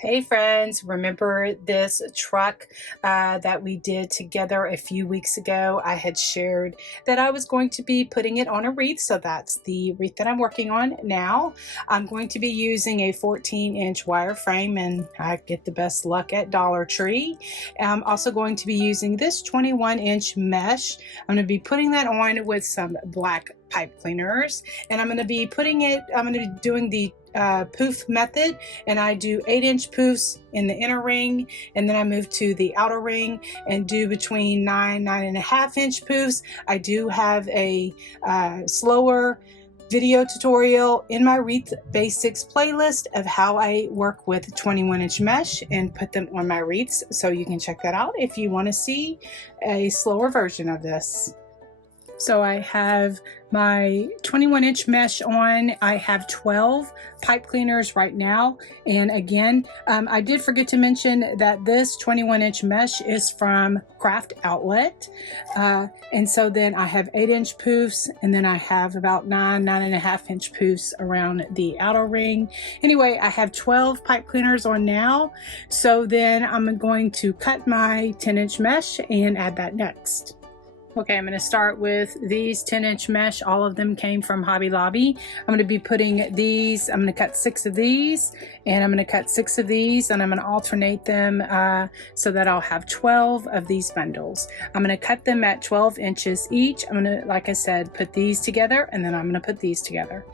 Hey friends, remember this truck that we did together a few weeks ago? I had shared that I was going to be putting it on a wreath, so that's the wreath that I'm working on now. I'm going to be using a 14-inch wire frame, and I get the best luck at Dollar Tree. I'm also going to be using this 21-inch mesh. I'm going to be putting that on with some black pipe cleaners, and I'm going to be doing the poof method, and I do 8-inch poofs in the inner ring, and then I move to the outer ring and do between 9.5-inch poofs. I do have a slower video tutorial in my Wreath Basics playlist of how I work with 21-inch mesh and put them on my wreaths, so you can check that out if you want to see a slower version of this. So I have my 21-inch mesh on. I have 12 pipe cleaners right now. And again, I did forget to mention that this 21-inch mesh is from Craft Outlet. And so then I have 8-inch poofs, and then I have about 9.5-inch poofs around the outer ring. Anyway, I have 12 pipe cleaners on now. So then I'm going to cut my 10-inch mesh and add that next. Okay, I'm going to start with these 10-inch mesh. All of them came from Hobby Lobby. I'm going to be putting these, I'm going to cut 6 of these, and I'm going to cut 6 of these, and I'm going to alternate them so that I'll have 12 of these bundles. I'm going to cut them at 12 inches each. I'm going to, like I said, put these together, and then I'm going to put these together.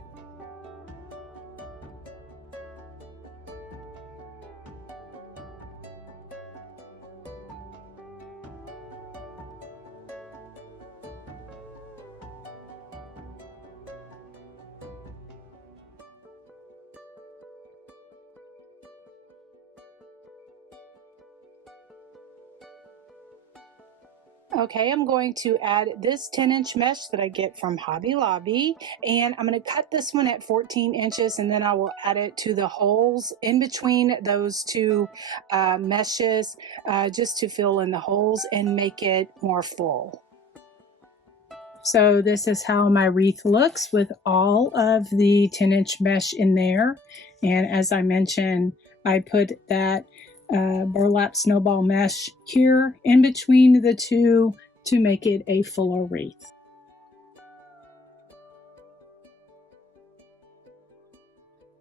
Okay, I'm going to add this 10-inch mesh that I get from Hobby Lobby, and I'm going to cut this one at 14 inches, and then I will add it to the holes in between those two meshes just to fill in the holes and make it more full. So this is how my wreath looks with all of the 10-inch mesh in there. And as I mentioned, I put that burlap snowball mesh here in between the two to make it a fuller wreath.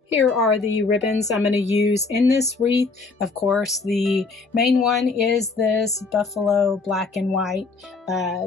Here are the ribbons I'm going to use in this wreath. Of course, the main one is this buffalo black and white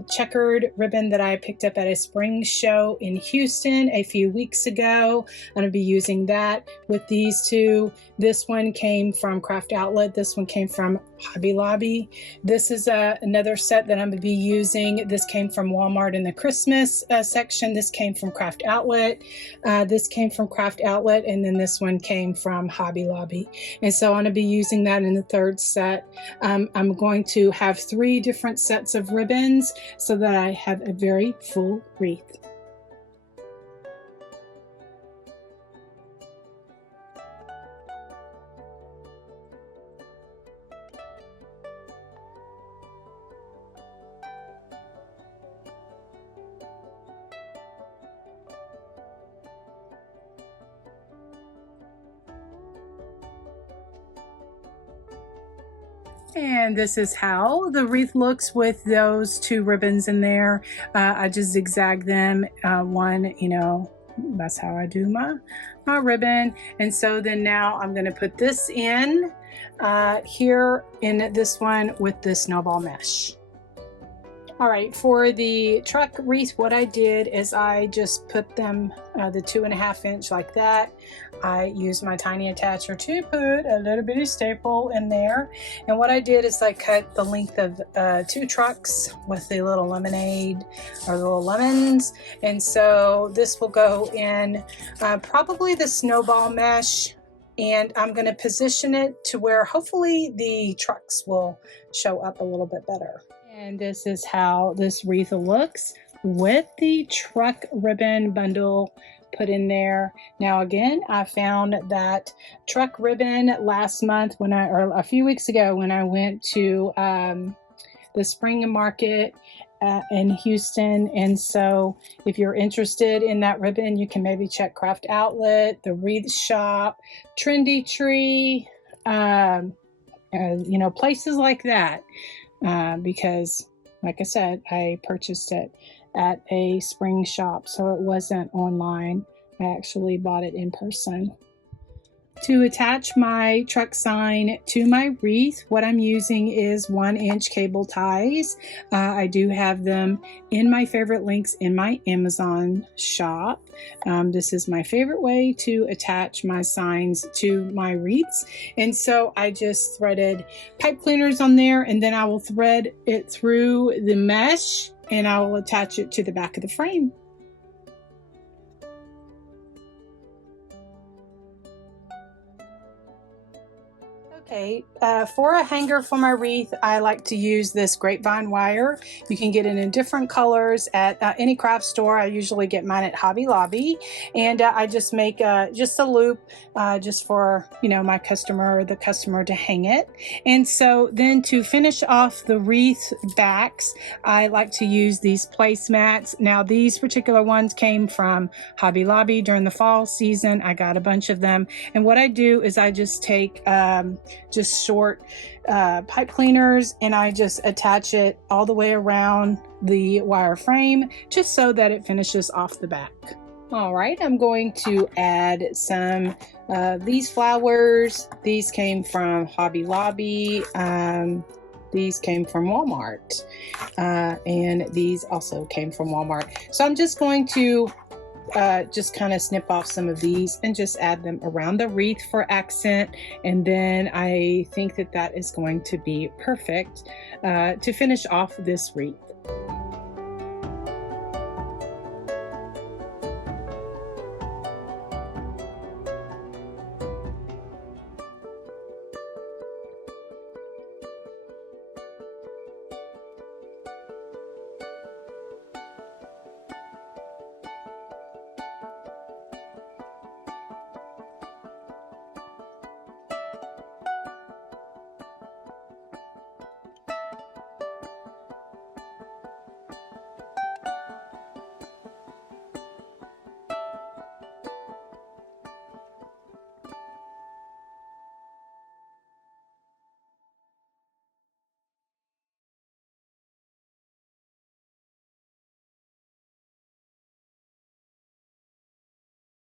checkered ribbon that I picked up at a spring show in Houston a few weeks ago. I'm going to be using that with these two. This one came from Craft Outlet. This one came from Hobby Lobby. This is another set that I'm going to be using. This came from Walmart in the Christmas section. This came from Craft Outlet. This came from Craft Outlet, and then this one came from Hobby Lobby. And so I'm going to be using that in the third set. I'm going to have 3 different sets of ribbons so that I have a very full wreath. And this is how the wreath looks with those 2 ribbons in there. I just zigzag them one, that's how I do my ribbon. And so then now I'm going to put this in here in this one with the snowball mesh. All right, for the truck wreath, what I did is I just put them the 2.5-inch like that. I used my tiny attacher to put a little bitty staple in there. And what I did is I cut the length of 2 trucks with the little lemonade or the little lemons. And so this will go in probably the snowball mesh. And I'm going to position it to where hopefully the trucks will show up a little bit better. And this is how this wreath looks with the truck ribbon bundle put in there. Now again, I found that truck ribbon last month or a few weeks ago when I went to the spring market in Houston. And so if you're interested in that ribbon, you can maybe check Craft Outlet, the Wreath Shop, Trendy Tree, you know, places like that, because like I said, I purchased it at a spring shop, so it wasn't online. I actually bought it in person. To attach my truck sign to my wreath, what I'm using is 1-inch cable ties. I do have them in my favorite links in my Amazon shop. This is my favorite way to attach my signs to my wreaths. And so I just threaded pipe cleaners on there, and then I will thread it through the mesh and I will attach it to the back of the frame. Okay, for a hanger for my wreath, I like to use this grapevine wire. You can get it in different colors at any craft store. I usually get mine at Hobby Lobby, and I just make just a loop just for, you know, my customer or the customer to hang it. And so then to finish off the wreath backs, I like to use these placemats. Now these particular ones came from Hobby Lobby during the fall season. I got a bunch of them, and what I do is I just take just short pipe cleaners and I just attach it all the way around the wire frame just so that it finishes off the back. All right, I'm going to add some these flowers. These came from Hobby Lobby. These came from Walmart, and these also came from Walmart. So I'm just going to just kind of snip off some of these and just add them around the wreath for accent, and then I think that that is going to be perfect to finish off this wreath.